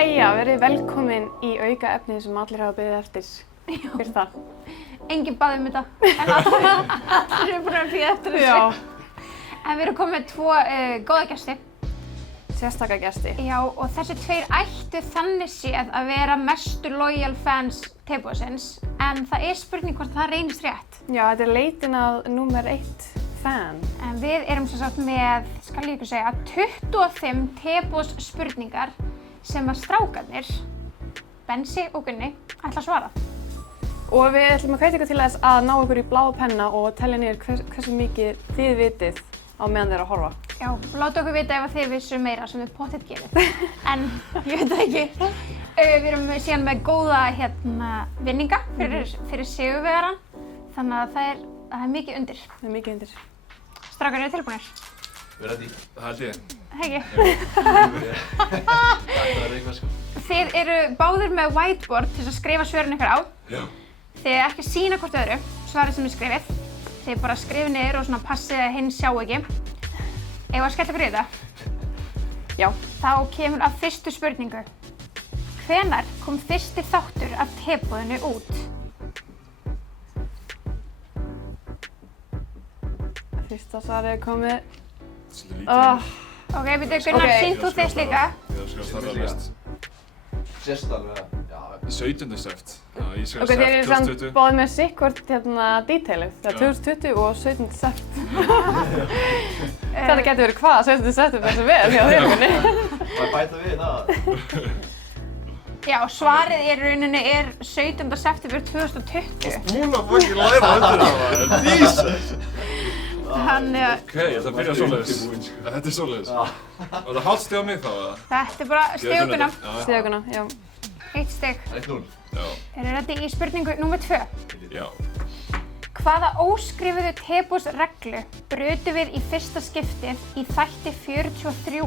Jæja, verið velkomin í auka efnið sem allir hafa beðið eftir. Fyrir það. Enginn bað þetta, en allir eru búin að bíða eftir þessu. Já. En við erum komið með tvo góða gesti. Sérstaka gesti. Já, og þessi tveir ættu þannig séð að vera mestu loyal fans Teboðsins, en það er spurning hvort það reynist rétt. Já, þetta er leitin að númer 1 fan. En við erum sem sagt með, skal ég ykkur segja, 25 Teboðs spurningar sem að strákarnir, Bensi og Gunni, ætla að svara. Og við ætlum að hvetja ykkur til þess að ná ykkur í bláa penna og telja niður hversu mikið þið vitið á meðan þeir eru að horfa. Já, láta okkur vita ef að þið vissu meira sem við pottet gerið. En ég veit það ekki. Við erum síðan með góða vinninga fyrir sigurvegarann. Þannig að það er mikið undir. Það er mikið undir. Strákar, eru tilbúinir? Við erum ready. Það held ég. Hegi. Það er eitthvað sko. Þið eru báðir með whiteboard til að skrifa svörin ykkur á. Já. Þið er ekki að sýna hvort öðru svarið sem þið skrifið. Þið bara skrifið niður og svona passið að hinn sjá ekki. Ef að skella ykkur í þetta? Já. Þá kemur að fyrstu spurningu. Hvenær kom fyrsti þáttur af Teboðinu út? Fyrsta svarið er komið. Svolítið lítið. Ok, við Gunnar, sýnt þú þess líka. Ég skal starra mest. Sérstaklega, já. 17. seft. Já, ég skal Ok, þið eru samt 2020. báðir með sikkvort detailið. Það er 2020 og 17. sept. Þetta getur verið hvað, 17. september sem við hjá þér, Gunni. Má bæta við það? Já, svarið í rauninni er 17. september 2020. Búin að fokkin læra undir það, Jesus! Þannig að Ok, þetta byrjar svoleiðis. Þetta er svoleiðis. Og það hálft stig á mig þá, eða? þetta er bara stiguguna. Stiguna, já. 1 stig. 1-0. Já. Eru ready í spurningu númer 2? Já. Hvaða óskrifuðu Teboðs reglu brutum við í fyrsta skiptið í þætti 43?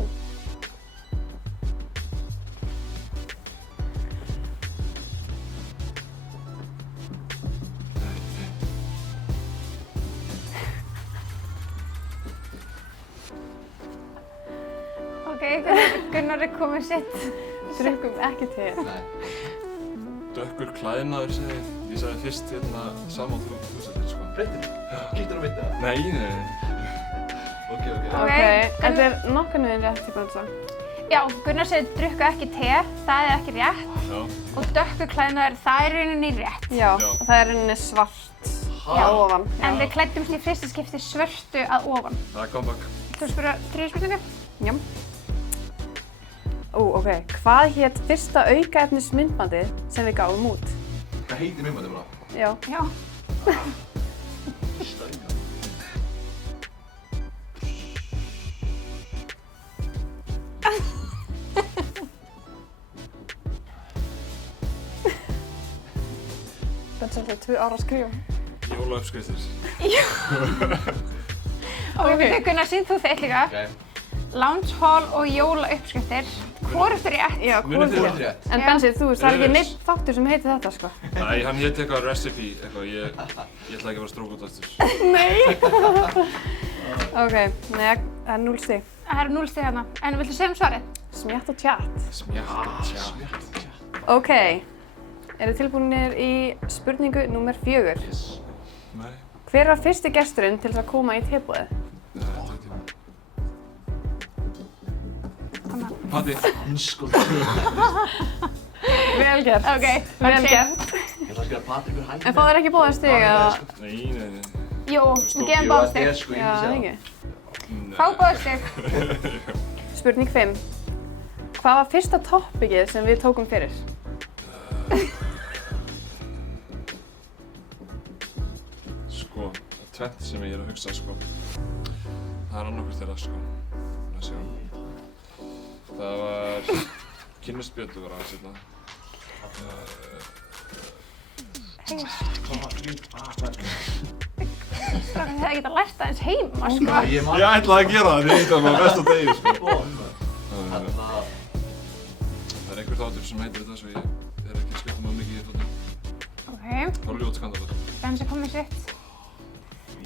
Ok, Gunnar er komið sitt. Drukkum ekki te. Nei. Dökkur klæðnaður segi ég. Ég sagði fyrst sama og þú sagði sko. Breytir. Kíktur á mitt eða? Nei. Ok. Ok, þetta er nokkurnu veginn rétt í bönsa. Já, Gunnar segir drukka ekki te, það er ekki rétt. Já. Og dökkur klæðnaður, það er rauninni rétt. Já, Já. og það er rauninni svart að ofan. En við klæddumst í fyrsta skipti svörtu að ofan. Það er comeback. Þú spyrja 3 spurningar? Já. Ok. Hvað hét fyrsta aukaefnismyndbandið sem við gáfum út? Hvað heitir myndbandið bara? Já. Já. Það er svolítið 2 ára að skrifa. Jólauppskriftir. Og við Gunnar sýnt þú þitt líka. Ok. Lounge haul og jólauppskriftir. Hvorugt er rétt? Já, Munið þið hvort rétt? Rétt. En Já. Bensi, þú veist, það er ekki Yes. neitt þáttur sem heitir þetta, sko. Nei, hann hétt eitthvað recipe, eitthvað. Ég ætla ekki að vera strók út aftur. Ok, nei, það er 0 stig. Það eru 0 stig hérna. En viltu segja svarið? Smjatt og tjatt. Smjátt. Ok, eru tilbúinir í spurningu númer 4? Yes. Nei. Hver var fyrsti gesturinn til að koma í Teboðið? Patti. Sko. Vel gert. Ok, Vel Bensi. gert. Ég ætla að skrifa Patrikur Hæ. En fá þér ekki bóðið stig eða? Nei. Jú, við gefum báðstig. Sko, ég Já, myndi ekki. Nei. Fá báðstig. Spurning 5. Hvað var fyrsta toppikið sem við tókum fyrir? Sko, það er tvennt sem ég er að hugsa, sko. Það er annarkvært þeirra, sko. Það sé hann. Það var... Kynnisbjöldu var aðeins hérna. Strákar, þið geta lært aðeins heima, sko. Ég man. Ég ætlaði að gera það, ég veit að maður best á degi, sko. Þarna. Það er einhver þáttur sem heitir þetta, svo ég er ekki að skipta maður mikið í þáttur. Ok, Hollywood skandal. Bensi komið sitt.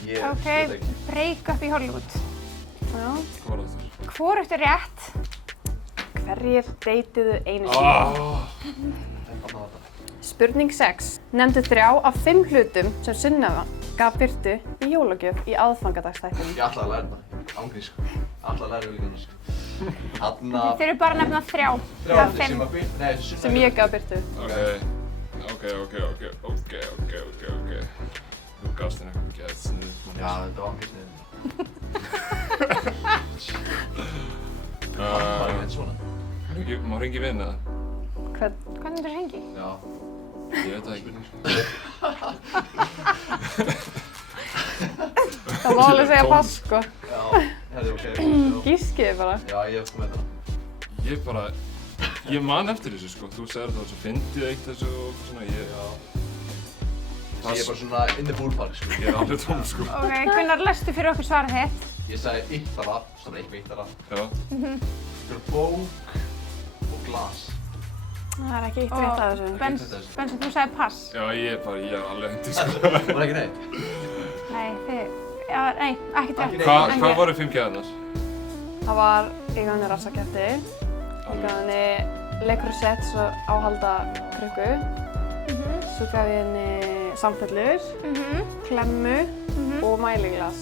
Ég Ok, veit ekki. break up í Hollywood. Já. Hvað var það þurr? Hvorugt er rétt. Hverjir deytuðu einu sinni? Spurning 6. Nefndu 3 af 5 hlutum sem Sunneva gaf Birtu í jólagjöf í aðfangadagstættinum. Ég ætlaði að læra þetta, ángríns sko. Ætlaði að læra jólagjöfina sko. Þið þurfum bara að nefna 3 af 5. Sem ég gaf Birtu. Ok. Þú gafst henni eitthvað gett sniðugt. Já, þetta var mjög sniðugt. Bara með svona. Má hringi vinn eða? Hvernig myndir þú hringi? Já. Ég veit það ekki. Það má alveg segja pass, sko. Já, herri, ok. Gískiði bara. Já, ég hef komið þetta. Ég man eftir þessu sko. Þú segir það svo fyndið eitt þessu og svona. Ég er bara svona in the ballpark sko. Ég er alveg tóm sko. Ok, Gunnar, lestu fyrir okkur svarið þitt. Ég sagði yttara, svona eitthvað yttara. Já. Fyrir bók og glas. Það er ekki eitt rétt af þessu. Bensi, þú sagði pass. Já, ég er alveg hendi sko. Var ekki neitt? Nei, ekkert rétt. Hvað voru 5 gæðarnar? Það var, ég gaf henni rassaketti, ég gaf henni leikrosett, svo áhalda krukku, svo gaf ég henni samfellur, klemmu og mæliglas.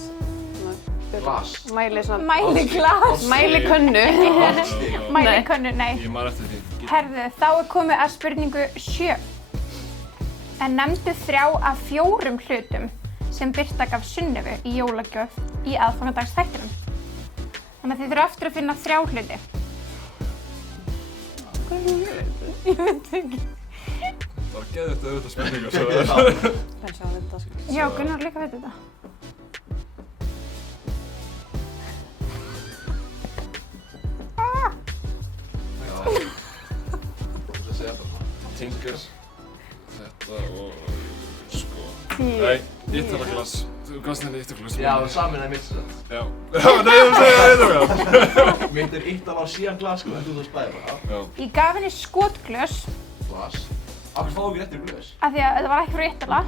Glas? Mæliglas? Mælikönnu. Mælikönnu, nei. Ég man eftir því. Herðu, þá er komið að spurningu 7. En nefndu 3 af 4 hlutum sem Birta gaf Sunnevu í jólagjöf í aðfangadagstættinum. Þannig að þið þurfum aftur að finna 3 hluti. Ég veit ekki. Það var geðvægt auðvitað spurningar svo það. Bensi á þetta, sko. Já, Gunnar líka veit þetta. Tinker, þetta og sko. 10. Nei, íttalaglas. Þú gafst henni íttalaglas. Já, það samin mitt sem sagt. Já. Nei, þú segir það íttalaglas. Mitt er yttara og síðan glas sko, en þú spæði bara. Já. Ég gaf henni skotglös Glas? Akkur fáðu ekki réttir glös? af því að þetta var ekki frá Ittala.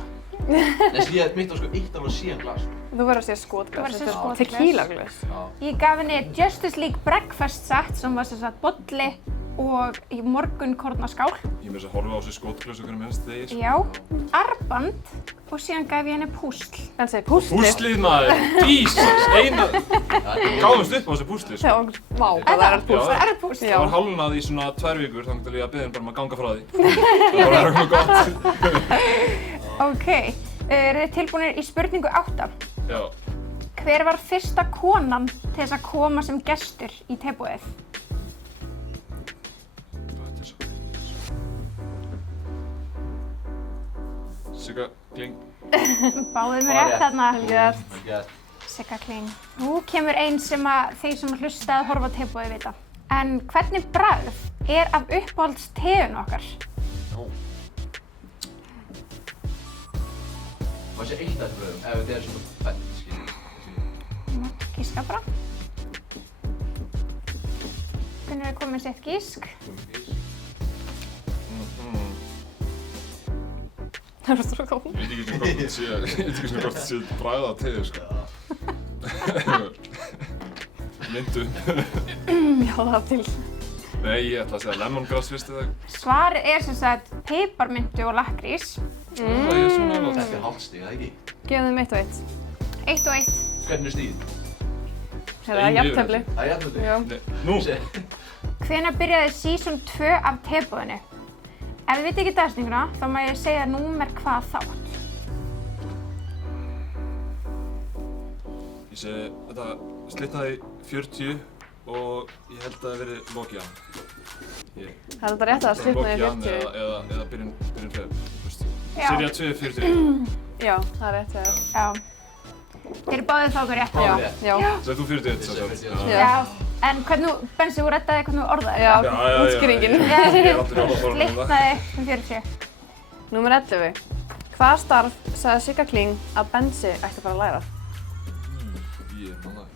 Nei, ég mitt var sko yttara og síðan glas. Þú verður að segja skotglas. Þú verður að segja skotglas. Tequila-glas. Já. Ég gaf henni Justice League breakfast set sem var sem sagt bolli og í morgunkornaskál. Ég með þess að horfa á þessu skotglös okkur minnst degi. Já, armband og síðan gaf ég henni púsl. Bensi, púslið. Púslið maður, Jesus, eina. Gáðumst upp á þessu púslið sko. Já, vá, það er púsl. Það er púsl. Það var hálfnað í svona 2 vikur þangað til ég að biðja hann bara um að ganga frá því. Það var eitthvað gott. Ok, eru þið tilbúinir í spurningu 8? Já. Hver var fyrsta konan til þess að koma sem gestur í teboðið? Þetta er svo. Sigga Kling. Báðið mér rétt þarna. Gert. Sigga Kling. Nú kemur ein sem að þeir sem hlusta að horfa á teboðið vita. En hvernig bragð er af uppáhalds-teinu okkar? Það sé eitt af þessu bröðum, ef þetta er svona fett, skiljið. Gíska bara. Gunnar er komið sitt gísk. Það er svo góð. Ég veit ekki svona hvort það sé bragð á teið sko. Myndu. Já, það er til. Nei, ég ætla að segja lemongrass fyrst eða. Svarið er sem sagt piparmyntu og lakkrís. Það er svona gott. Þetta er hálft stig, eða ekki? Gefum þeim 1 og 1. 1 og 1. Hvernig er stigið? Það er jafntefli. Það er jafntefli? Já. Nú. Hvenær byrjaði season 2 af teboðinu? Ef þið viti ekki dagsetninguna, þá má ég segja númer hvað þátt. Ég segi, þetta slitnaði 40 og ég held að það verið Lokian. Það er þetta rétt að slitnaði Lokian 40. eða byrjun feb, veist. Já. Sería 2 40. Já, það er rétt, já. Já. Þeir eru báðið þá okkur rétt. Já, rétt. já. Segðu þú 41 Ég segi 41. Já. Já. En hvernig, Bensi, þú reddaði hvernig þú orðaði Já, þetta. útskýringin. Ég er aldrei alveg fórn um það. Slitnaði 40. Númer 11. Hvaða starf sagði Sigga Kling að Bensi ætti að fara að læra? Ég man það.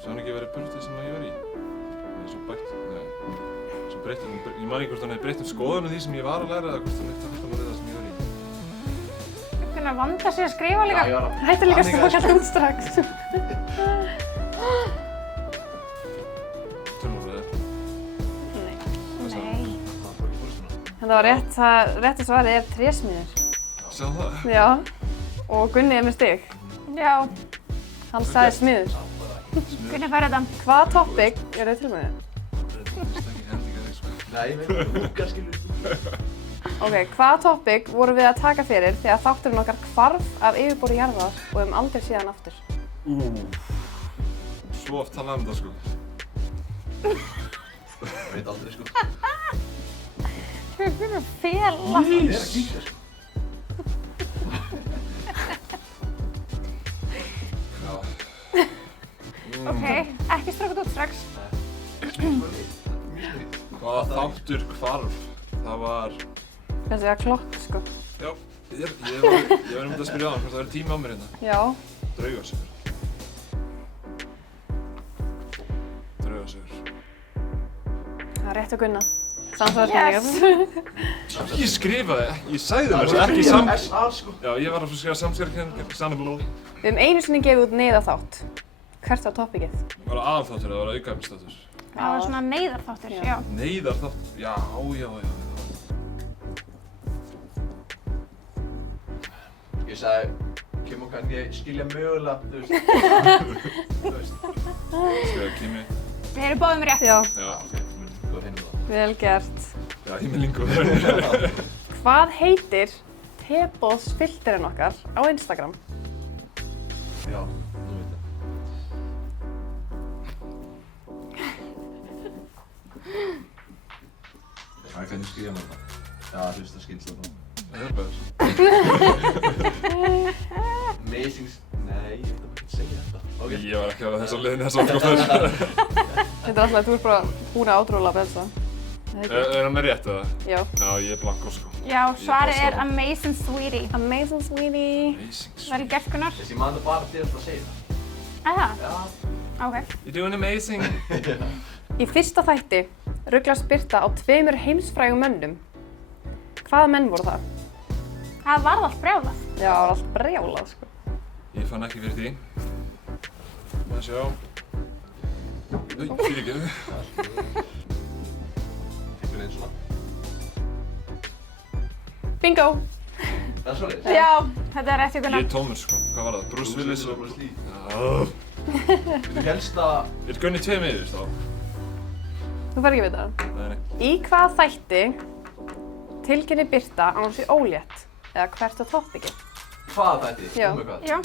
Sá hann ekki verið burtið sem ég var í? Nei, svo bætt, nei. Svo breytti hann, ég man ekki hvort hann hefði breytt skoðunum því sem ég var að læra eða hvort hann hefði takt að það sem ég var í. Hvernig vanda sig að skrifa líka. Já, ég var að... Hættu líka að stofka þetta út strax. Tölumfræði. Það var rétt svarið er trésmiður. Sjá það? Já. Og Gunni er með stig. Já, Hann sagði smiður. Gunni fær þetta. Hvaða topic, eru þið tilbúinir? Það er ekki hendingar þig, sko. Nei, ég veit húkar skilur. Ok, hvaða topic vorum við að taka fyrir þegar þátturinn okkar hvarf af yfirborði jarðar og aldrei síðan aftur? Svo oft talað þetta, sko. Ég veit aldrei sko. Þú er búin að fela. Það er að kíkja sko. Ok, ekki stráka út strax. Hvaða þáttur hvarf? Það var... Þessi að klokk, sko. Já, ég var að spyrja á hann hvort það verið tími á mér hérna. Já. Draugasögur. Draugasögur. Það er rétt að Gunna. Samsæðiskenningar. Ég skrifaði, ég sagði mér svo ekki sko. Já, ég var að skrifa samsæðiskenningar, sannabólóð. Við höfum einu sinni gefið út neyðarþátt. Hvert var topicið? Það var aðalþáttur, það var aukaefnisþáttur. Það var svona neyðarþáttur, já. Neyðarþáttur, já. Ég sagði, Kim og kann ég skilja mögulega, þú veist. Skrifaði Kimi. Við erum báðum rétt. Já. Já. Þú finnum það. Vel gert. Já, ég með lingu. Hvað heitir teboðsfilterinn okkar á Instagram? Já, nú veit ég. Það er hvernig skrifa maður það. Já, þú veist það skilst það nú. Það er bara Amazing... Nei, ég veit ekki að segja þetta. Ok. Ég var ekki á þessa liðin þessa átkvæmstur. Þetta er alltaf, þú ert bara búin að átróla að bensa. Er hann með rétt eða? Já. Já, ég er blanko sko. Já, svarið er Amazing Sweetie. Amazing sweetie. Amazing. Vel gert, Gunnar. Þessi mann er bara til að segja það. Aha, Já. ok. You're doing amazing. Í fyrsta þætti ruglast Birta á 2 heimsfrægum mönnum. Hvaða menn voru það? Það varð allt brjálað. Já, það var allt brjálað, sko. Ég fann ekki fyrir því. Maður sjá. Fyrir ekki. Fikkur einn svona. Bingo! Það er svolítið. Já, þetta er rétt hjá Ég Gunnar. er Tómas sko. Hvað var það? Bruce Willis og... Bruce Lee. Já. Þú helst að... Er Gunni 2 miður þá? Þú fær ekki við það. Nei. Í hvaða þætti tilkynnir Birta að hún sé ólétt? Eða hvert er topicið? Hvað þætti? Já. Um hvað? Já.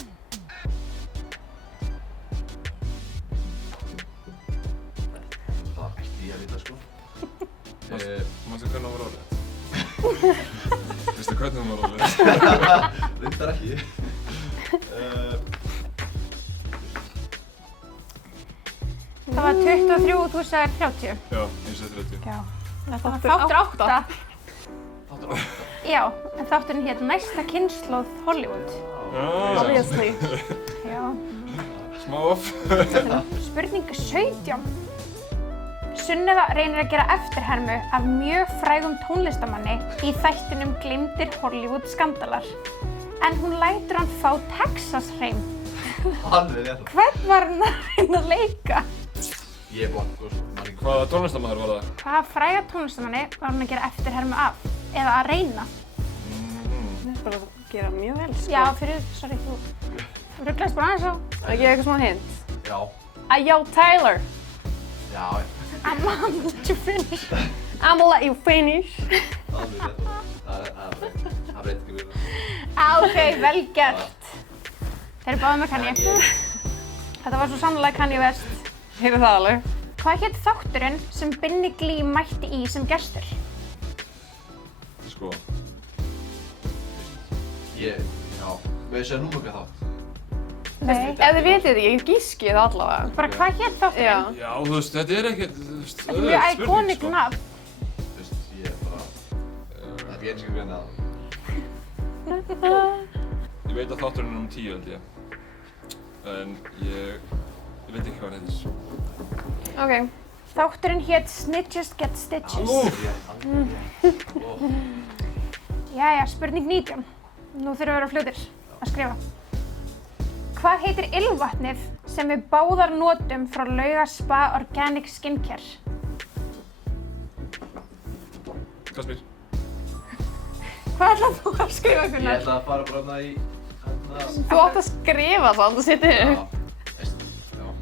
Það ætti ég að vita sko. Manstu hvernig hún var ólétt? Veistu hvernig hún var ólétt? Reyndar ekki. Það var 23 og þú sagðir 30. Já, ég segi 30. Já. Þetta var Þáttur þáttur 8. Þáttur á. Já, en þátturinn hét Næsta kynslóð Hollywood. Obviously. Já. Smá off. Spurning 17. Sunneva reynir að gera eftirhermu af mjög frægum tónlistamanni í þættinum Gleymdir Hollywood skandalar. En hún lætur hann fá Texas-hreim. Alveg rétt. Hvern var hann að reyna að leika? Ég er blanko sko. Man ekki. Hvaða tónlistarmaður var það? Hvaða fræga tónlistamanni var hann að gera eftirhermu af? Eða að reyna? Það er bara að gera mjög vel, sko. Já, sorry, þú rugglaðist bara aðeins á. Að gefa eitthvað smá hint. Já. Yo, Tyler. Já. I'm gonna let you finish. I'm gonna let you finish. Alveg rétt. Það breytir ekki við það. Ok, vel gert. Þeir eru báðið með Kanye. Þetta var svo sannlega Kanye West. Heyrðu það alveg. Hvað hét þátturinn sem Binni Glee mætti í sem gestur? Sko. Já. Við séum nú okkar þátt. Nei. Ef þið vitið því, ég gíski það allavega. Bara hvað hét þátturinn? Já. Já, þú veist, þetta er ekkert, þú veist, Þetta er mjög iconic sko. nafn. Þú veist, ég er bara... Það er ekki eins og greina það. Ég veit að þátturinn er 10 held ég. En ég veit ekki hvað hann heitir. Ok. Þátturinn hét Snitches Get Stitches. Jæja, spurning 19. Nú þurfum við að vera fljótir að skrifa. Hvað heitir ilmvatnið sem við báðar notum frá Lauga Spa Organic Skincare? Kasmír. Hvað ætlaði þú að skrifa, Ég Gunnar? ætla að fara bara hérna í, Þú átt að skrifa það, þú setið upp.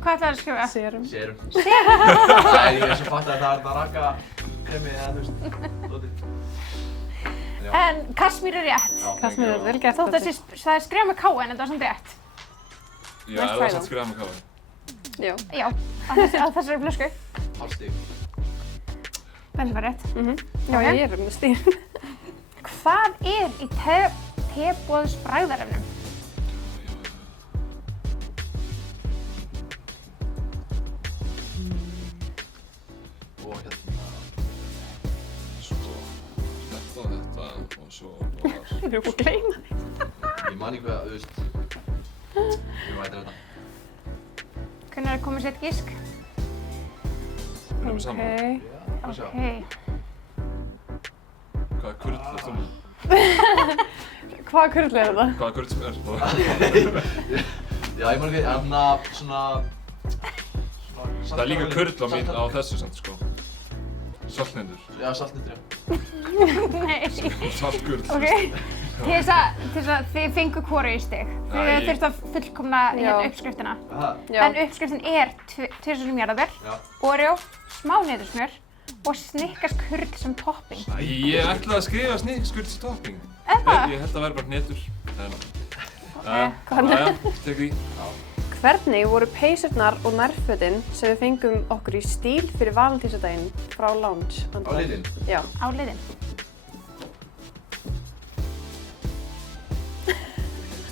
Hvað ætlaði að skrifa? Serum. Sérum. Nei, ég er svo fatt að það er að raka kremi eða þú veist, dótið. En Kasmír er rétt. Kasmír er vel gert. Þótt að það er skrifað með K en þetta var samt rétt. Já, er það samt skrifað með káði? Já. Já, á þessari flösku. Hálfstík. Benni var rétt. Já, ég er með stíl. Hvað er í teboðsbragðarefnum? Og hérna, Sko, þetta og þetta og svo var... Þú erum búin að gleyma því. ég man ekki hvað, þú veist, ég væti þetta. Hvernig er að koma sér gísk? Erum við saman? Já, hvað sjá? Ok. Hvaða kurl er þú með? Hvaða kurl er þetta? Hvaða kurl er þú? Já, ég man ekki, hérna, svona... Það er líka kurl á mín á þessu samt, sko. Saltneindur. Já, saltnýttur, já. Nei. Saltkurl. Ok. Til þess að þið fengu hvoru í stig. Þið Æ. þurftu að fullkomna Já. hérna uppskriftina. Aha, Já. En uppskriftin er 2000 jarðaber, já. Oreo, smá neyðursmjör og Snickers kurl sem topping. Æ, ég ætlaði að skrifa snikkskurt sem topping. Eða? Ég held að það væri bara hnetur. Hvað? Jæja, tek því. Hvernig voru peysurnar og nærfötin sem við fengum okkur í stíl fyrir valentínsdaginn frá Lounge? Á litinn? Já. Á liðin.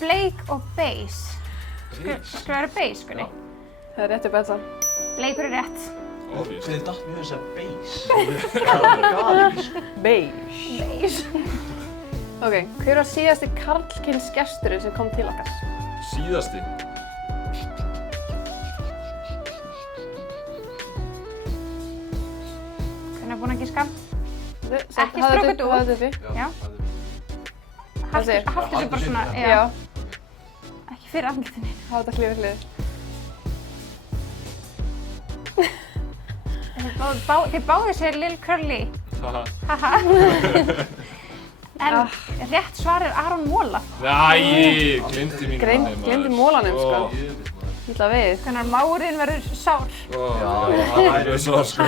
Bleik og beige. Skal vera beige, Gunni? Það er réttu betsa. Bleikur er rétt. Obvious. Hvernig datt mér þess að beige? Beige. Beige. Ok, hver var síðasti karlkyns gesturinn sem kom til okkar? Síðasti. Hvernig er búin að giska? Ekki strókað út. Hafðu uppi. Já. Hvað segir? Haltu sér bara svona, Já. Ekki fyrir andlitinni. Hafa þetta hlið við hlið. Þið báðu sér Lil Curly. Haha. Haha. En rétt svar er Aron Mola. Æ, glemdi mínu manni, maður. Gleymdi mólanum, sko. Ó, Jöfnvist, maður. Ítla við. Þannig að máriðin verður sár. ó, Já, það er mjög svo, sko.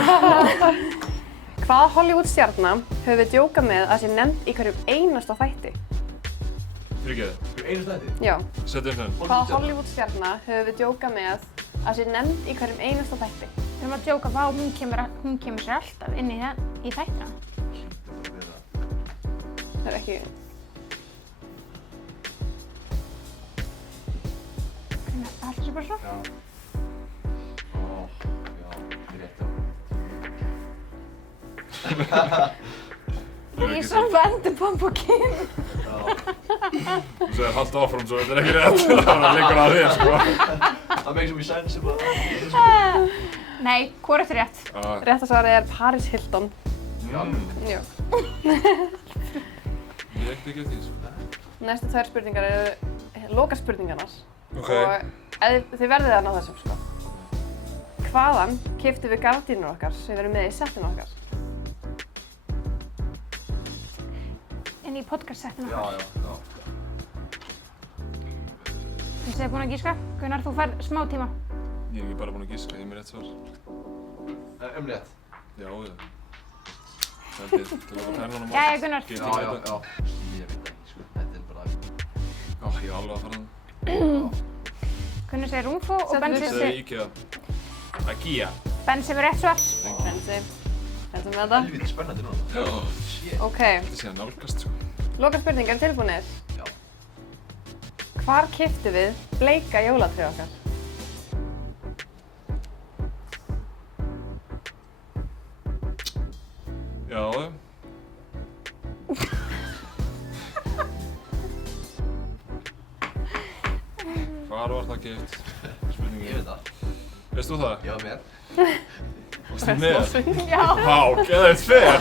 Hvaða Hollywood-stjarna höfum við djókað með að sé nefnd í hverjum einasta þætti? Fyrirgeðu. Fyrir einu stætti? Já. Settu um þennan. Hvaða Hollywood-stjarna höfum við djókað með að sé nefnd í hverjum einasta þætti? Við erum að djóka vá, hún kemur sér alltaf inn í þættina. Það er ekki... Hvernig haltu sér bara svo? Já. Ó, já, þetta er rétt, já. Í svo vendupomp og kyn. Já. Þú segir halda áfram svo, þetta er ekki rétt. Það liggur að þér, sko. Það makes me sense bara. Nei, hvort er rétt? Rétta svarið er Paris Hilton. Já. Ég ekkert ekki eftir því, sko. Næstu tvær spurningar eru lokaspurningarnar. Ok. Og þið verðið að ná þessum, sko. Hvaðan keyptum við gardínur okkar sem við erum með í settinu okkar? Inn í podcast-settinu Já, okkar. já, já. Þið séu búin að gíska. Gunnar, þú færð smá tíma. Ég er ekki bara búinn að giska, ég er með rétt svar. Rétt. Já, já. Það er til að loka pennunum á. Jæja, Gunnar. Get Já, ekki já, þetta. já. Ég veit ekki, sko. Þetta er bara... Já, ég er alveg að fara hann. Gunnar segir Rúmfó og Settum Bensi við- Segðu IKEA. IKEA. Bensi með rétt svar. Bensi. Þetta með þetta. Helviti spennandi núna. Já. Shit. Ok, Þetta sé að nálgast, sko. lokaspurningar tilbúinir. Já. Hvar keyptum við bleika jólatré okkar? Já, já. Hvar var það gift? Ég Spurningin. veit það. Veist þú það? Ég var með. Varst þú með? Já. Vá, geðveikt fer!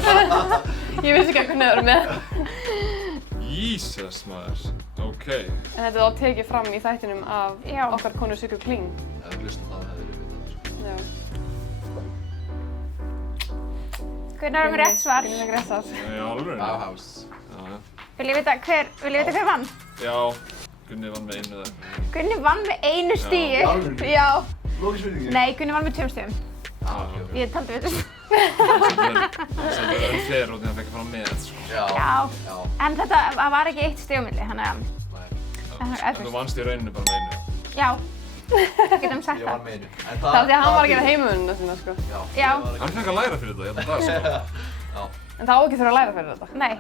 Ég vissi ekki að hvernig það eru með. Jesus, maður. Ok. En þetta er þá tekið fram í þættinum af Já. okkar konu Siggu Kling. Ef þú hlustar þá hefur ég vitað, sko. Já. Gunnar er með rétt svar. Gunnar er rétt svar. Já, alveg. Bauhaus. Já, já. Vil ég vita hver vann? Já, Gunni vann með einu eða. Gunni vann með 1 stigi. í alvörunni? Já. Lókisvinningi? Nei, Gunni vann með 2 stigum. Ok. Ég taldi við þessu. Það er unfair út í að hann fekk að fara með þetta, sko. Já. Já. En þetta var ekki 1 stig á milli, þannig að Nei, En þú vannst í rauninu bara með einu. já, getum sagt ég það. vann með einu. En Það var því að hann var að gera heimavinnuna sína, sko. Já. Já. ég var að Hann fekk að læra fyrir þetta hérna dag, sko. Já. En það á ekki þurfa að læra fyrir þetta. Nei,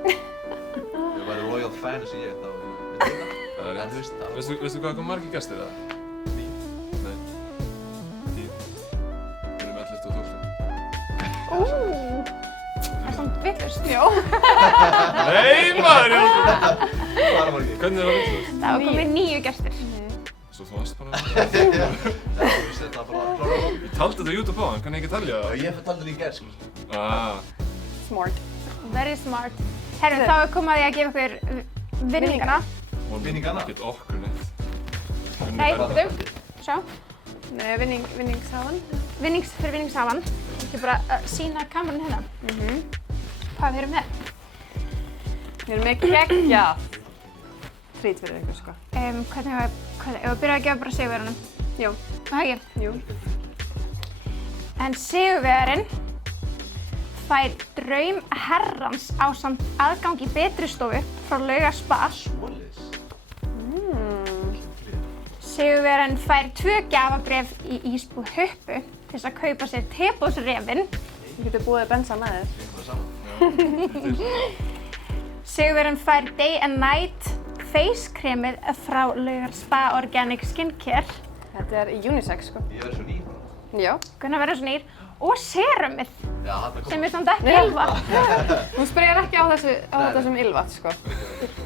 Ég væri loyal fan þessi ég, þá myndi ég Það er En rétt. þú veist, það Veistu hvað kom margir gestir það? 10. Nei. 10. Við erum 11 og 12. það er samt vitlaust. Já. Nei, maður! Það var margir. Hvernig er það vitlaust? Það var komið 9 gestir. Svo þú varst bara... Já, þú veist þetta bara klára. Ég taldi þetta á YouTube á hann, kann ég ekki talja Já, það? ég fyrir taldi líka sko. Smart. Very smart. Herru, þá er komið að ég að gefa ykkur vinningana. Vinningana? Ekkert okkur neitt. Nei, Gunni þú, sjá. Nei, vinningshafan. Fyrir vinningshafan. Ég ætla bara að sýna kameran hérna. Hvað við erum með. Við erum með geggjað trít fyrir ykkur, sko. Hvernig hefur við byrjað að gefa bara sigurvegaranum? Jú. Það ekki? Jú. En sigurvegarinn fær draum herrans ásamt aðgang í betri stofu frá Lauga Spa. Svoleiðis. Sigurvegarinn fær 2 gjafabréf í ísbúð Huppu til þess að kaupa sér tebósrefinn. Þú getur búið bensa með þér. Ég kom það saman. Sigurvegarinn fær Day and Night face kremið frá Laugar Spa Organic Skincare. Þetta er unisex, sko. Ég verði svo nýr bara. Já. Gunnar verður svo nýr. Og serumið Já, hann kom. sem er samt ekki Já. ylva. Þú spreyjar ekki á þetta nei. sem ylvat, sko.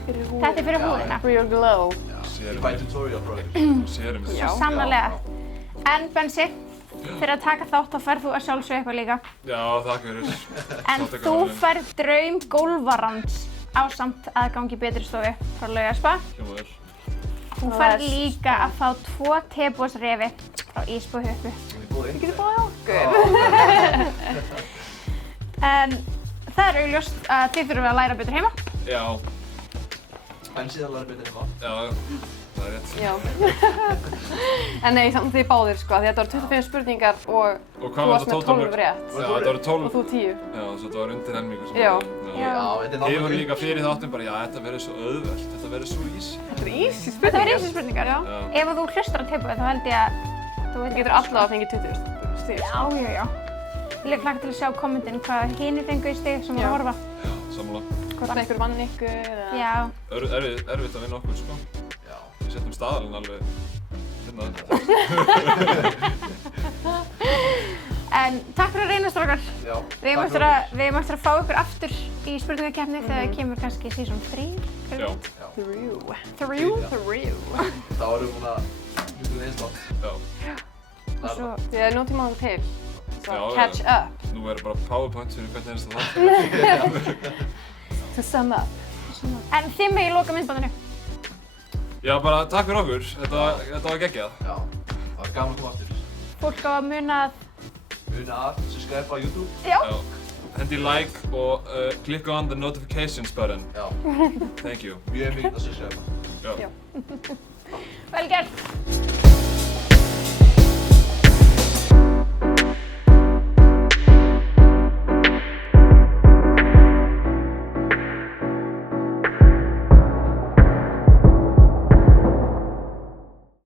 Þetta er fyrir húðina. For your glow. Ég fæ tutorial frá þér. Sérum Já. þetta. Sannarlega. En Bensi, fyrir að taka þátt þá færð þú að sjálfsögðu eitthvað líka. Já, þakka fyrir. En þú færð draum gólfarans ásamt aðgang í betri stofu frá Lauga Spa. Hljóma vel. Þú færð líka að fá 2 tebósrefi frá ísbúð Huppu. Þú getur búið okkur. En það er augljóst að þið þurfum að læra betur heima. Já, En síðan læra betur heima. já, það er rétt. Já. En nei, samt þið báðir, sko. Því þetta var 25 spurningar og Og þú hvað var varst það með 12 tótalmörk? rétt. Já, þetta voru 12. Og þú 10. Já, svo þetta var undir helmingur sem Já. var- Já. þetta er Við vorum líka fyrir þáttum bara, já, þetta verður svo auðvelt, þetta verður svo easy. Þetta er easy Þetta spurningar. verður easy spurningar. Já. Já. Ef þú hlustar á tebóið þá held ég að þú Þú veit getur allavega fengið 20 stig. Já. Ég er klakka til að sjá kommentin hvað hinir fengu í stig sem voru að Já. horfa. Já, sammála. Hvort einhver vann ykkur eða... Já. Erfitt að vinna okkur, sko. Já. Við settum staðalinn alveg hérna. En takk fyrir að reyna, strákar. Já. Við eigum eftir að fá ykkur aftur í spurningakeppni þegar kemur kannski season 3. Já. Þrjú. Þrjú. Þá erum við búin að hluta við einstátt. Já. Og svo, Því það er nóg tíma á til. Já, So já. catch up. Nú er bara powerpoint fyrir hvern einasta þátt. To sum up. en þið megið loka myndbandinu. Já, bara takk fyrir okkur. Þetta var geggjað. Já. Það var gaman að koma aftur. Fólk á að muna að... Muna að subscribe á YouTube. Já. Já. Hendi like og klikka on the notifications button. Já. Thank you. Mjög mikið að subscribe. Já. Já. Vel gert.